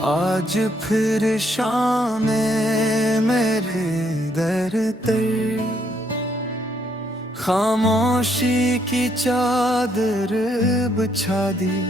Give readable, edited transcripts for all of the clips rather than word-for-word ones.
आज फिर शाम मेरे दर तर, खामोशी की चादर बिछा दी।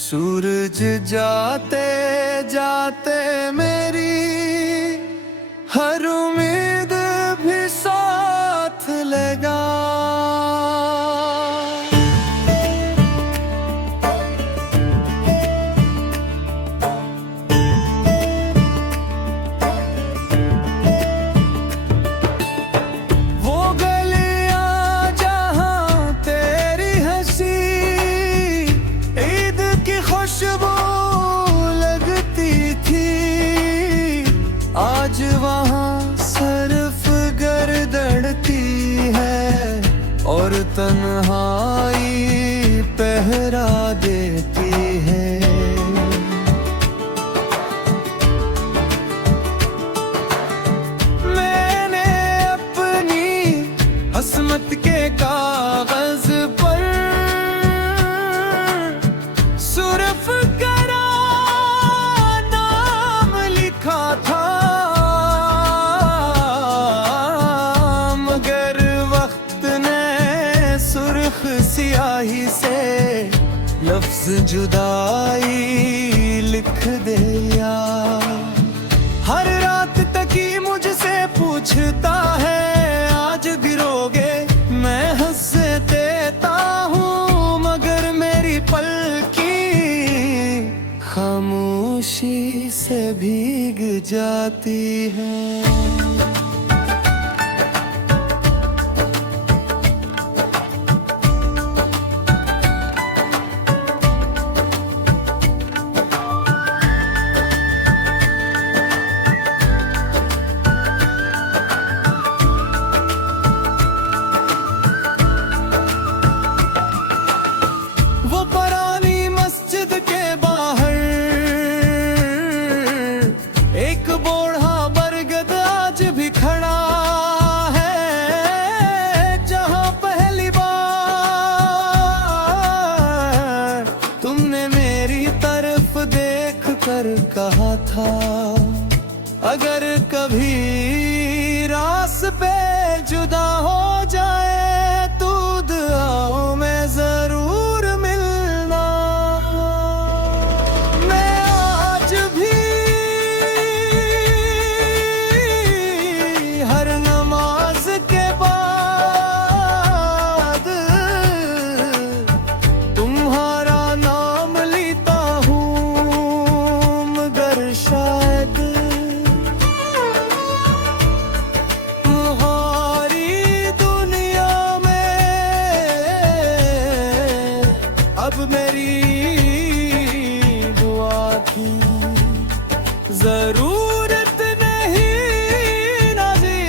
सूरज जाते जाते मेरी हर उम्मीद भी साथ लगा। आज वहाँ सिर्फ गर्दड़ती है और तन्हाई पहरा देती है। मैंने अपनी हसमत के कागज पर सिर्फ करा नाम लिखा था, सियाही से लफ्ज जुदाई लिख दिया। हर रात तकी मुझसे पूछता है आज गिरोगे, मैं हंस देता हूँ मगर मेरी पलकी खामोशी से भीग जाती है। कहा था अगर कभी रास पे जुदा हो जाए तो दुआओं में जरूर मिलना। मैं आज भी हर नमाज के बाद तुम्हारा नाम लेता हूँ, शायद तुम्हारी दुनिया में अब मेरी दुआ की जरूरत नहीं नज़ीर।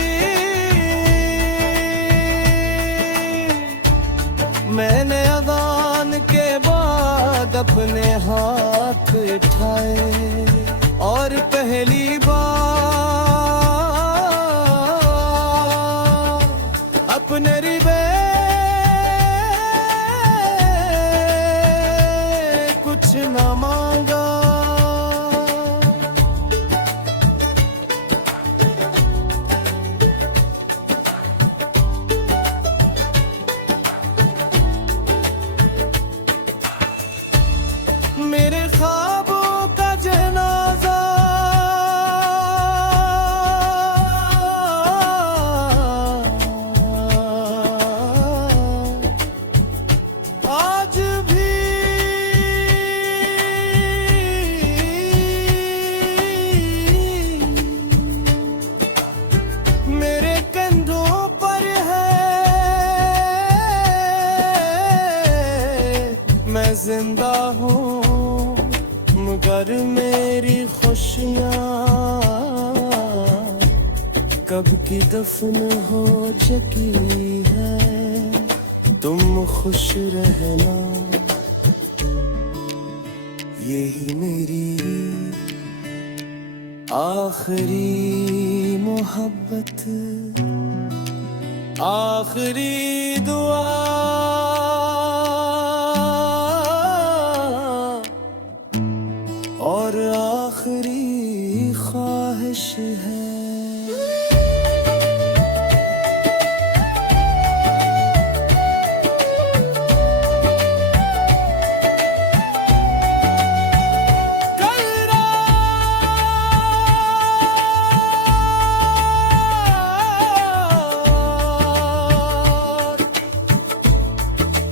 मैंने अज़ान के बाद अपने हाथ उठाए और पहली बार अपने रिबे कुछ न मांगा। मेरे ख्वाबों का जनाजा आज भी मेरे कंधों पर है। मैं जिंदा हूँ मगर मेरी खुशियाँ कब की दफन हो चुकी है। तुम खुश रहना यही मेरी आखिरी मोहब्बत, आखिरी दुआ। और आखिरी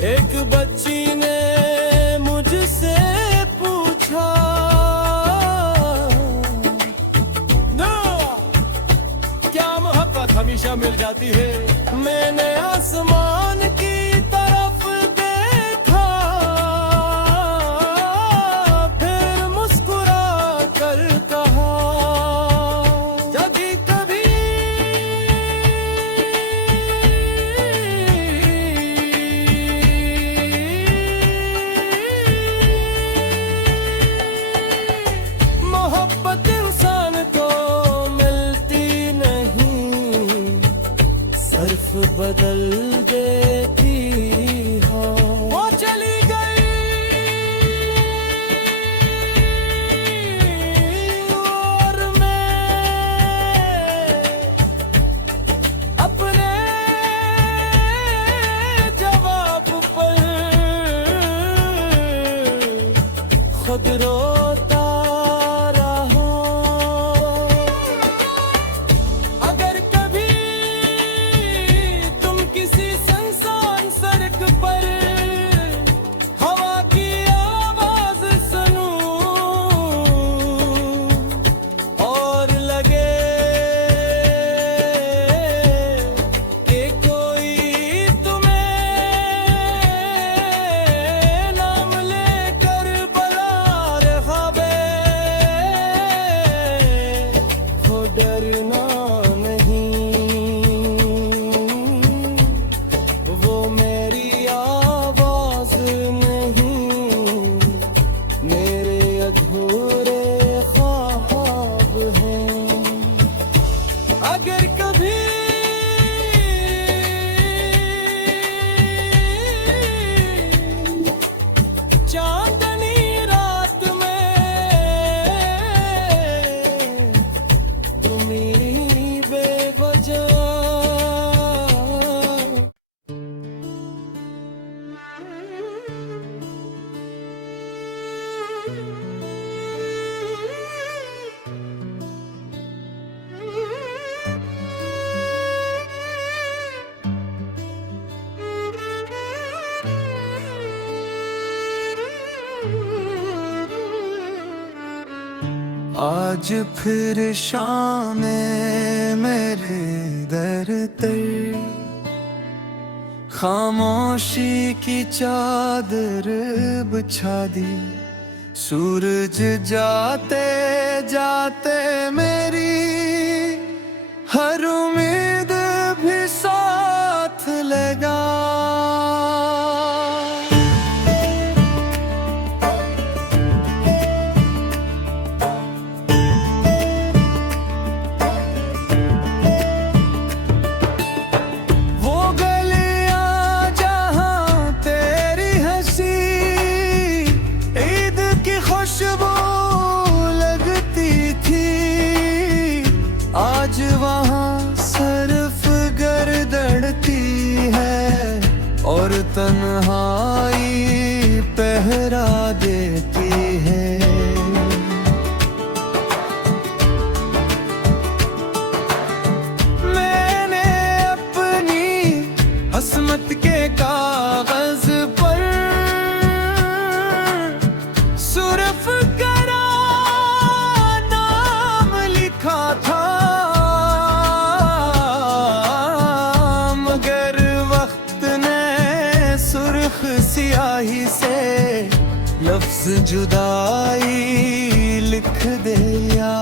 एक बच्ची ने मुझसे पूछा, क्या मोहब्बत हमेशा मिल जाती है? मैंने आसमान की तरफ देखा, फिर मुस्कुरा कर कहा, यदि कभी मोहब्बत इंसान को मिलती नहीं, सिर्फ बदल देती हो। वो चली गई और मैं अपने जवाब पर खुद रोता रहा। अगर कभी तुम किसी सुनसान सड़क पर हवा की आवाज सुनो और लगे कि कोई तुम्हें नाम लेकर बुला रहा है, हो डरना नहीं, वो मेरी आवाज नहीं, मेरे अधूरे ख्वाब हैं। अगर कभी चांदनी रात में तुम्ही बेवजह आज फिर शाम मेरे दर तर, खामोशी की चादर बिछा दी, सूरज जाते जाते मेरी हर उम्मीद भी साथ लगा। वो गलियां जहां तेरी हंसी ईद की खुशबू लगती थी, आज वहां सिर्फ गर्दड़ती है और तन्हाई पहरा देती है। मैंने अपनी हसमत के कागज पर सिर्फ करा नाम लिखा था, मगर वक्त ने सुर्ख स्याही से लफ्ज जुदाई लिख दिया।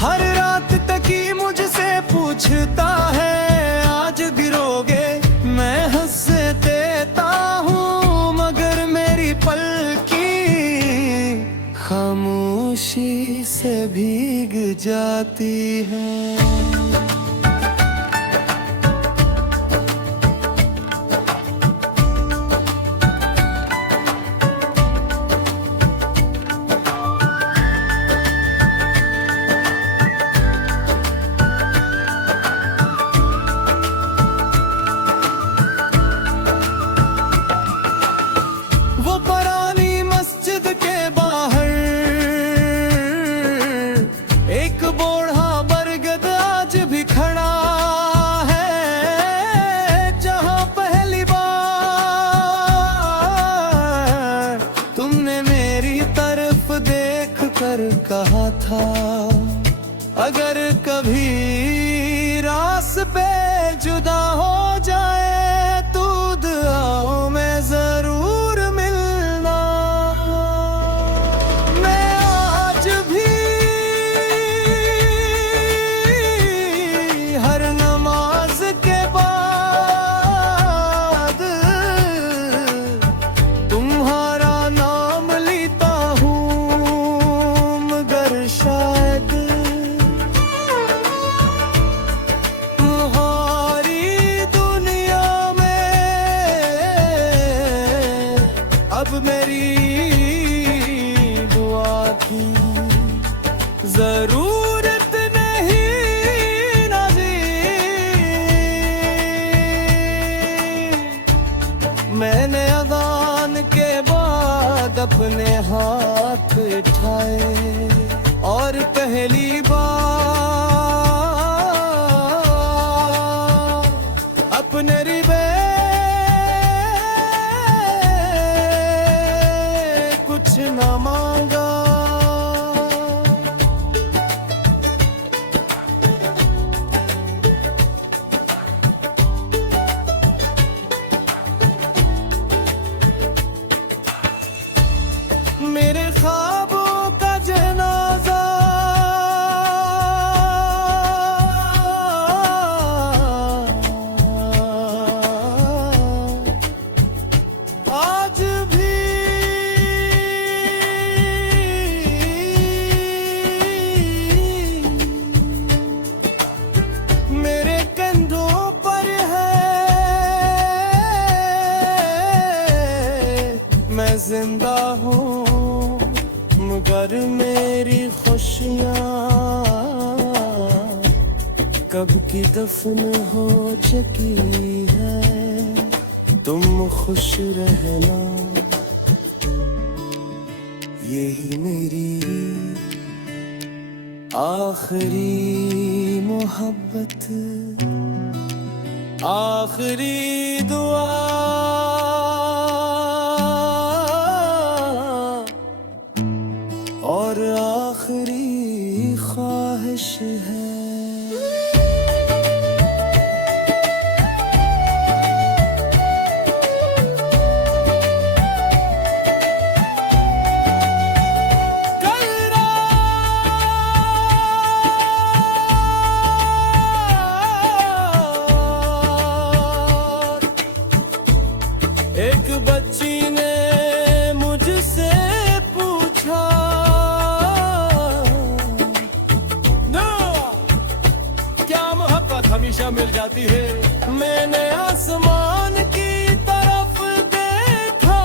हर रात तकी मुझसे पूछता है, आज गिरोगे? मैं हंस देता हूँ, मगर मेरी पलकी खामोशी से भीग जाती है। वो पुरानी मस्जिद के बाहर एक बूढ़ा बरगद था। अगर कभी रास पे जुदा हो जाए तो दुआओं में जरूर मिलना। मैं आज भी हर नमाज के बाद तुम्हारा नाम लेता हूँ, मगर शायद तुम्हारी दुनिया में अब मेरी दुआ की जरूरत नहीं नाज़ीर। मैंने अज़ान के बाद अपने हाथ उठाए और पहली बार अपने रिबे कुछ न मांगा। मेरे ख्वाबों का जनाजा आज भी मेरे कंधों पर है। मैं जिंदा हूँ मगर मेरी खुशियाँ कब की दफन हो चुकी है। तुम खुश रहना, यही मेरी आखिरी मोहब्बत, आखिरी दुआ और आखिरी ख्वाहिश है। कल रात एक बच्ची ने मुझसे पूछा, हमेशा मिल जाती है। मैंने आसमान की तरफ देखा,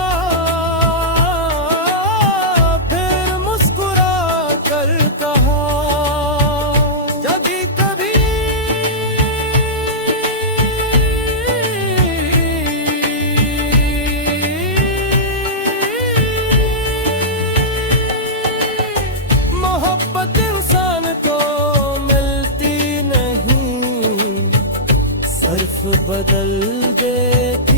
फिर मुस्कुरा कर कहा, कभी कभी मोहब्बत इंसान को मिलती नहीं, सिर्फ बदल देती